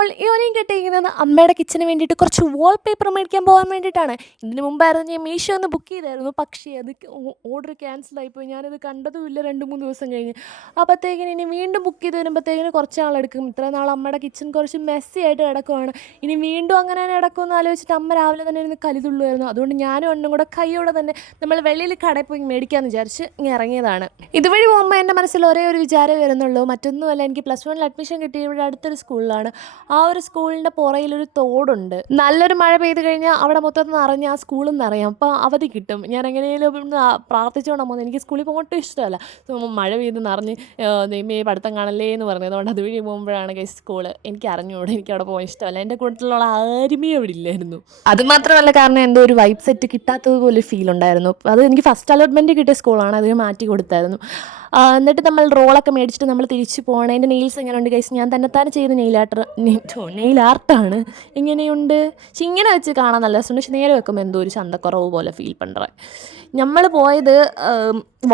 അപ്പോൾ യോനിയും കെട്ടിയിരിക്കുന്നത് അമ്മയുടെ കിച്ചന് വേണ്ടിയിട്ട് കുറച്ച് വാൾ പേപ്പർ മേടിക്കാൻ പോകാൻ വേണ്ടിയിട്ടാണ്. ഇതിന് മുമ്പായിരുന്നു ഞാൻ മീഷോ ഒന്ന് ബുക്ക് ചെയ്തായിരുന്നു. പക്ഷേ അത് ഓർഡർ ക്യാൻസലായിപ്പോയി. ഞാനത് കണ്ടതുമില്ല 2-3 ദിവസം കഴിഞ്ഞ്. അപ്പോഴത്തേക്കിന് ഇനി വീണ്ടും ബുക്ക് ചെയ്ത് വരുമ്പോഴത്തേക്കിന് കുറച്ച് നാളെടുക്കും. ഇത്രയും നാൾ അമ്മയുടെ കിച്ചൺ കുറച്ച് മെസ്സി ആയിട്ട് കിടക്കുവാണ്. ഇനി വീണ്ടും അങ്ങനെ തന്നെ കിടക്കുമെന്ന് ആലോചിച്ചിട്ട് അമ്മ രാവിലെ തന്നെ ഇരുന്ന് കലിതുള്ളുമായിരുന്നു. അതുകൊണ്ട് ഞാനും ഒന്നും കൂടെ കൈയോടെ തന്നെ നമ്മൾ വെളിയിൽ കടയിൽ പോയി മേടിക്കാമെന്ന് വിചാരിച്ച് ഇങ്ങനെ ഇറങ്ങിയതാണ്. ഇതുവഴി പോകുമ്പോൾ എൻ്റെ മനസ്സിൽ ഒരേ ഒരു വിചാരം വരുന്നുള്ളൂ. മറ്റൊന്നുമല്ല, എനിക്ക് +1 അഡ്മിഷൻ കിട്ടിയ ഇവിടെ അടുത്തൊരു സ്കൂളിലാണ്. ആ ഒരു സ്കൂളിൻ്റെ പുറയിലൊരു തോടുണ്ട്. നല്ലൊരു മഴ പെയ്ത് കഴിഞ്ഞാൽ അവിടെ മൊത്തത്തിൽ നിറഞ്ഞ് ആ സ്കൂളിൽ നിറയാം. അപ്പോൾ അവധി കിട്ടും. ഞാൻ എങ്ങനെയെങ്കിലും ഒന്ന് പ്രാർത്ഥിച്ചുകൊണ്ടാണ് പോകുന്നത്. എനിക്ക് സ്കൂളിൽ പോകാൻ ഒട്ടും ഇഷ്ടമല്ല. മഴ പെയ്ത് നിറഞ്ഞ് ദൈവമേ പഠിത്തം കാണല്ലേ എന്ന് പറഞ്ഞത്. അതുകൊണ്ട് അതുവഴി പോകുമ്പോഴാണ് സ്കൂള് എനിക്ക് അറിഞ്ഞുകൂടെ. എനിക്ക് അവിടെ പോകാൻ ഇഷ്ടമല്ല. എൻ്റെ കൂട്ടത്തിലുള്ള ആരുമേ അവിടെ ഇല്ലായിരുന്നു. അതുമാത്രമല്ല, കാരണം എന്തോ ഒരു വൈബ് സെറ്റ് കിട്ടാത്തതുപോലെ ഫീൽ ഉണ്ടായിരുന്നു. അത് എനിക്ക് ഫസ്റ്റ് അലോട്ട്മെൻറ്റ് കിട്ടിയ സ്കൂളാണ്. അതിന് മാറ്റി കൊടുത്തായിരുന്നു. എന്നിട്ട് നമ്മൾ റോളൊക്കെ മേടിച്ചിട്ട് നമ്മൾ തിരിച്ച് പോകണം. എൻ്റെ നെയിൽസ് എങ്ങനെയുണ്ട് ഗൈസ്? ഞാൻ തന്നെത്താനെ ചെയ്ത് നെയിൽ ആർട്ടാണ്. എങ്ങനെയുണ്ട്? പക്ഷെ ഇങ്ങനെ വെച്ച് കാണാൻ നല്ല രസമുണ്ട്. പക്ഷെ നേരെ വെക്കുമ്പോൾ എന്തോ ഒരു ചന്തക്കുറവ് പോലെ ഫീൽ പണ്ടേ. നമ്മൾ പോയത്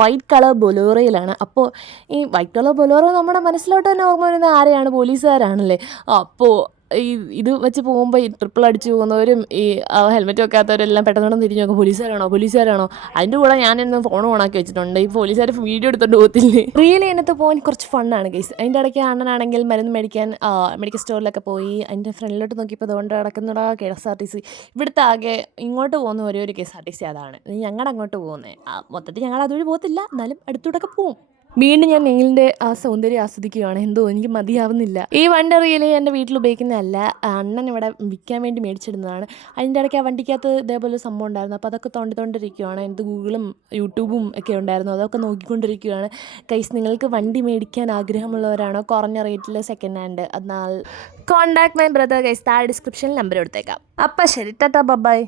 വൈറ്റ് കളർ ബൊലോറയിലാണ്. അപ്പോൾ ഈ വൈറ്റ് കളർ ബൊലോറോ നമ്മുടെ മനസ്സിലോട്ട് തന്നെ ഓർമ്മ വരുന്നത് ആരെയാണ്? പോലീസുകാരാണല്ലേ. അപ്പോൾ ഇത് വെച്ച് പോകുമ്പോൾ ഈ ട്രിപ്പിൾ അടിച്ച് പോകുന്നവരും ഈ ഹെൽമെറ്റ് വെക്കാത്തവരെല്ലാം പെട്ടെന്ന് തിരിഞ്ഞ് നോക്കും, പോലീസുകാരാണോ. അതിൻ്റെ കൂടെ ഞാനെന്നും ഫോൺ ഓണാക്കി വെച്ചിട്ടുണ്ട്. ഈ പോലീസുകാർ വീഡിയോ എടുത്തോണ്ട് പോകത്തില്ലേ. റിയലി അതിനകത്ത് പോകാൻ കുറച്ച് ഫണ്ണാണ് ഗൈസ്. അതിൻ്റെ ഇടയ്ക്ക് അണ്ണനാണെങ്കിൽ മരുന്ന് മേടിക്കാൻ മെഡിക്കൽ സ്റ്റോറിലൊക്കെ പോയി. അതിൻ്റെ ഫ്രണ്ടിലോട്ട് നോക്കിയപ്പോൾ അതുകൊണ്ട് കിടക്കുന്നതാ KSRTC. ഇവിടുത്തെ ആകെ ഇങ്ങോട്ട് പോകുന്ന ഒരേ ഒരു KSRTC അതാണ്. ഞങ്ങളുടെ അങ്ങോട്ട് പോകുന്നത്. മൊത്തത്തിൽ ഞങ്ങൾ അതുവഴി പോകത്തില്ല, എന്നാലും അടുത്തൂടെയൊക്കെ പോവും. വീണ്ടും ഞാൻ നെയിലിൻ്റെ ആ സൗന്ദര്യം ആസ്വദിക്കുകയാണ്. എന്തോ എനിക്ക് മതിയാവുന്നില്ല. ഈ വണ്ടി റിയലി എൻ്റെ വീട്ടിൽ ഉപയോഗിക്കുന്നതല്ല. അണ്ണൻ ഇവിടെ വിൽക്കാൻ വേണ്ടി മേടിച്ചിടുന്നതാണ്. അതിൻ്റെ ഇടയ്ക്ക് ആ വണ്ടിക്കകത്ത് ഇതേപോലെ സംഭവം ഉണ്ടായിരുന്നു. അപ്പോൾ അതൊക്കെ തോണ്ടിക്കൊണ്ടിരിക്കുകയാണ്. എന്ത് ഗൂഗിളും യൂട്യൂബും ഒക്കെ ഉണ്ടായിരുന്നു. അതൊക്കെ നോക്കിക്കൊണ്ടിരിക്കുകയാണ്. ഗൈസ്, നിങ്ങൾക്ക് വണ്ടി മേടിക്കാൻ ആഗ്രഹമുള്ളവരാണോ? കുറഞ്ഞ റേറ്റിൽ സെക്കൻഡ് ഹാൻഡ്, എന്നാൽ കോൺടാക്ട് മൈ ബ്രദർ ഗൈസ്. താഴെ ഡിസ്ക്രിപ്ഷനിൽ നമ്പർ കൊടുത്തേക്കാം. അപ്പം ശരി, ടാറ്റാ ബൈ.